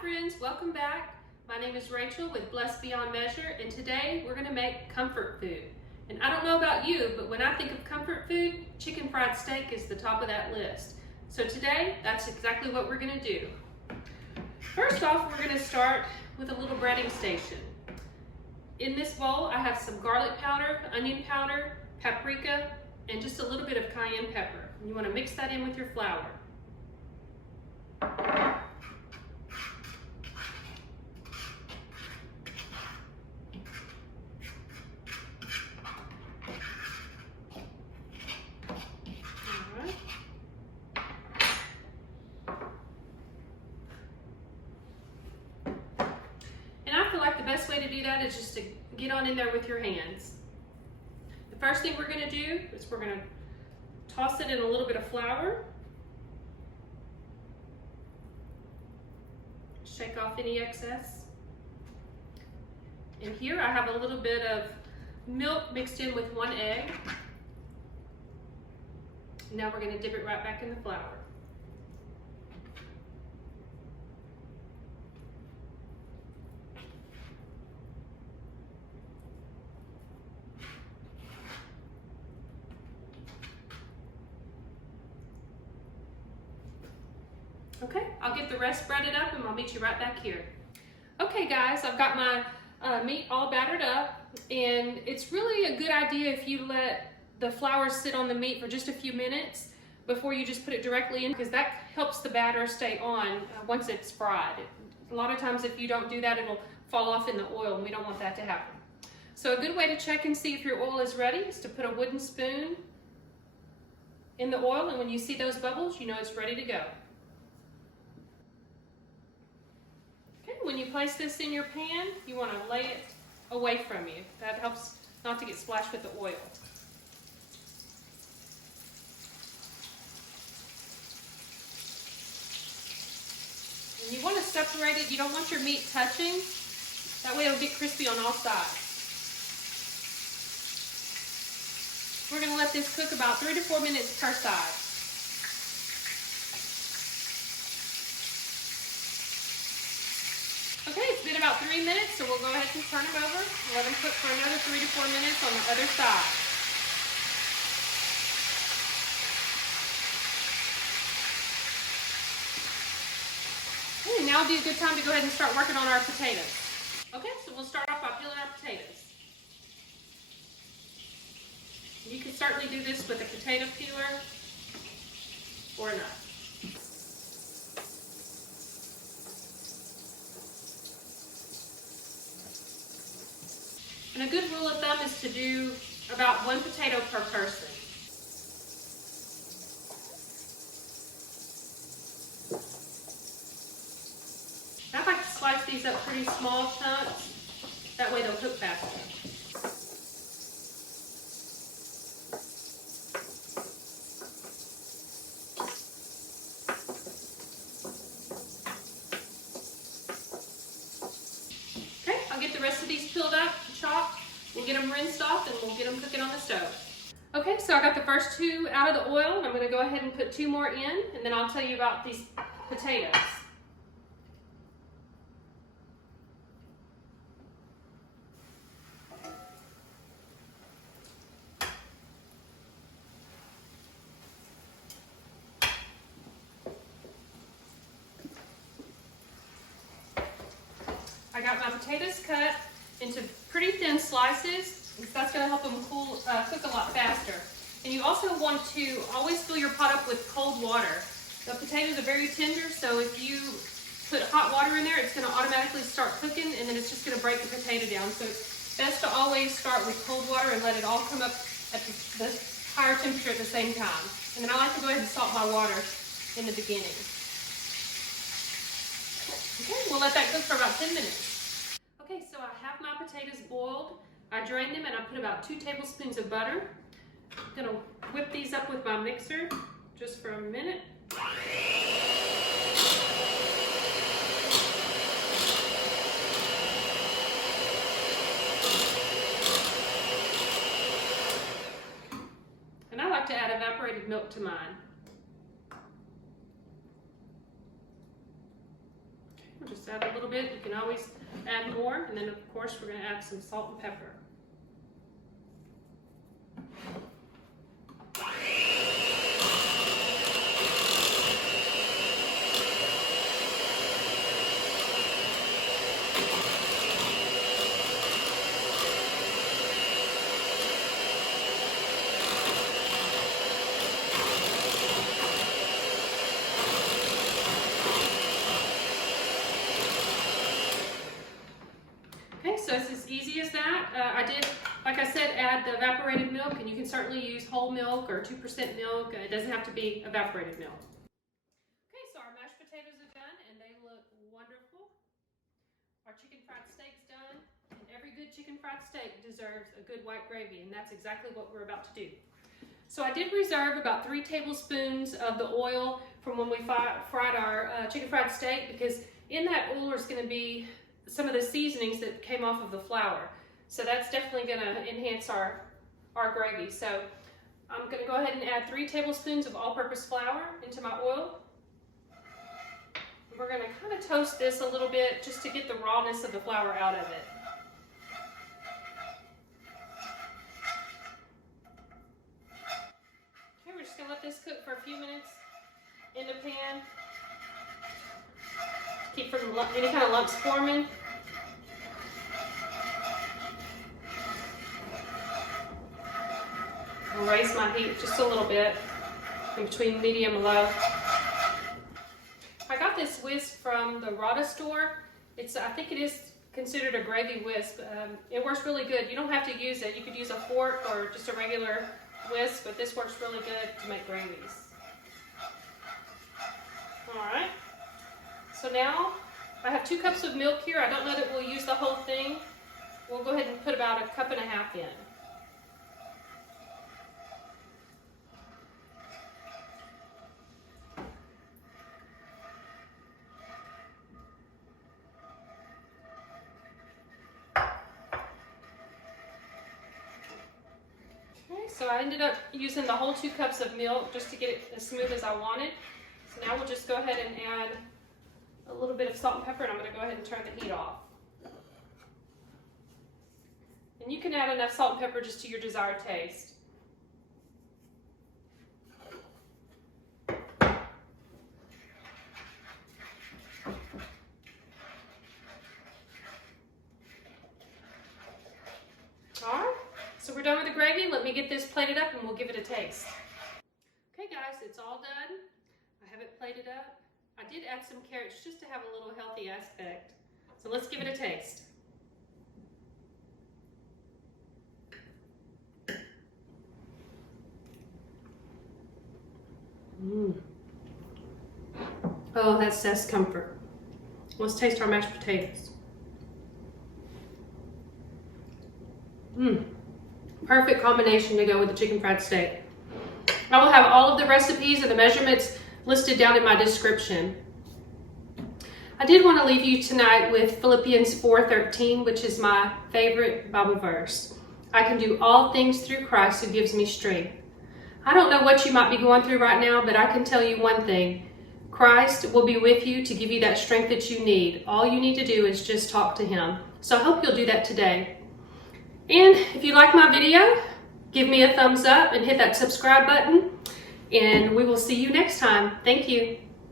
friends, welcome back. My name is Rachel with Blessed Beyond Measure, and today we're going to make comfort food. And I don't know about you, but when I think of comfort food, chicken fried steak is the top of that list. So today, that's exactly what we're going to do. First off, we're going to start with a little breading station. In this bowl, I have some garlic powder, onion powder, paprika, and just a little bit of cayenne pepper. And you want to mix that in with your flour. The best way to do that is just to get on in there with your hands. The first thing we're going to do is we're going to toss it in a little bit of flour. Shake off any excess. And here I have a little bit of milk mixed in with 1 egg. Now we're going to dip it right back in the flour. Okay, I'll get the rest breaded up and I'll meet you right back here. Okay guys, I've got my meat all battered up, and it's really a good idea if you let the flour sit on the meat for just a few minutes before you just put it directly in, because that helps the batter stay on once it's fried. A lot of times if you don't do that, it'll fall off in the oil, and we don't want that to happen. So a good way to check and see if your oil is ready is to put a wooden spoon in the oil, and when you see those bubbles, you know it's ready to go. When you place this in your pan, you want to lay it away from you. That helps not to get splashed with the oil. And you want to separate it. You don't want your meat touching. That way it'll get crispy on all sides. We're going to let this cook about 3 to 4 minutes per side. Okay, it's been about 3 minutes, so we'll go ahead and turn them over and let them cook for another 3 to 4 minutes on the other side. Okay, now would be a good time to go ahead and start working on our potatoes. Okay, so we'll start off by peeling our potatoes. You can certainly do this with a potato peeler or not. And a good rule of thumb is to do about 1 potato per person. I like to slice these up pretty small chunks. That way they'll cook faster. Okay, I'll get the rest of these peeled up. Chopped. We'll get them rinsed off and we'll get them cooking on the stove. Okay, so I got the first 2 out of the oil, and I'm going to go ahead and put 2 more in, and then I'll tell you about these potatoes. I got my potatoes cut into pretty thin slices, because that's going to help them cook a lot faster. And you also want to always fill your pot up with cold water. The potatoes are very tender, so if you put hot water in there, it's going to automatically start cooking, and then it's just going to break the potato down. So it's best to always start with cold water and let it all come up at the higher temperature at the same time. And then I like to go ahead and salt my water in the beginning. Okay, we'll let that cook for about 10 minutes. Okay, so I have my potatoes boiled. I drained them and I put about 2 tablespoons of butter. I'm gonna whip these up with my mixer just for a minute. And I like to add evaporated milk to mine. We'll just add a little bit. You can always add more. And then of course we're going to add some salt and pepper. Okay, so it's as easy as that. I did, like I said, add the evaporated milk, and you can certainly use whole milk or 2% milk. It doesn't have to be evaporated milk. Okay, so our mashed potatoes are done, and they look wonderful. Our chicken fried steak's done, and every good chicken fried steak deserves a good white gravy, and that's exactly what we're about to do. So I did reserve about 3 tablespoons of the oil from when we fried our chicken fried steak, because in that oil is going to be some of the seasonings that came off of the flour. So that's definitely going to enhance our gravy. So I'm going to go ahead and add 3 tablespoons of all-purpose flour into my oil. We're going to kind of toast this a little bit just to get the rawness of the flour out of it. Okay, we're just going to let this cook for a few minutes in the pan. Keep from any kind of lumps forming. I'll raise my heat just a little bit in between medium and low. I got this whisk from the Rada store. I think it is considered a gravy whisk. It works really good. You don't have to use it. You could use a fork or just a regular whisk, but this works really good to make gravies. All right. So now I have 2 cups of milk here. I don't know that we'll use the whole thing. We'll go ahead and put about 1.5 cups in. So I ended up using the whole 2 cups of milk just to get it as smooth as I wanted. So now we'll just go ahead and add a little bit of salt and pepper, and I'm going to go ahead and turn the heat off. And you can add enough salt and pepper just to your desired taste. Alright, so we're done with the gravy. Let me get this plated up and we'll give it a taste. Okay guys, it's all done. I have it plated up. I did add some carrots just to have a little healthy aspect. So let's give it a taste. Oh, that's comfort. Let's taste our mashed potatoes. Perfect combination to go with the chicken fried steak. I will have all of the recipes and the measurements listed down in my description. I did want to leave you tonight with Philippians 4:13, which is my favorite Bible verse. I can do all things through Christ who gives me strength. I don't know what you might be going through right now, but I can tell you one thing. Christ will be with you to give you that strength that you need. All you need to do is just talk to him. So I hope you'll do that today. And if you like my video, give me a thumbs up and hit that subscribe button. And we will see you next time. Thank you.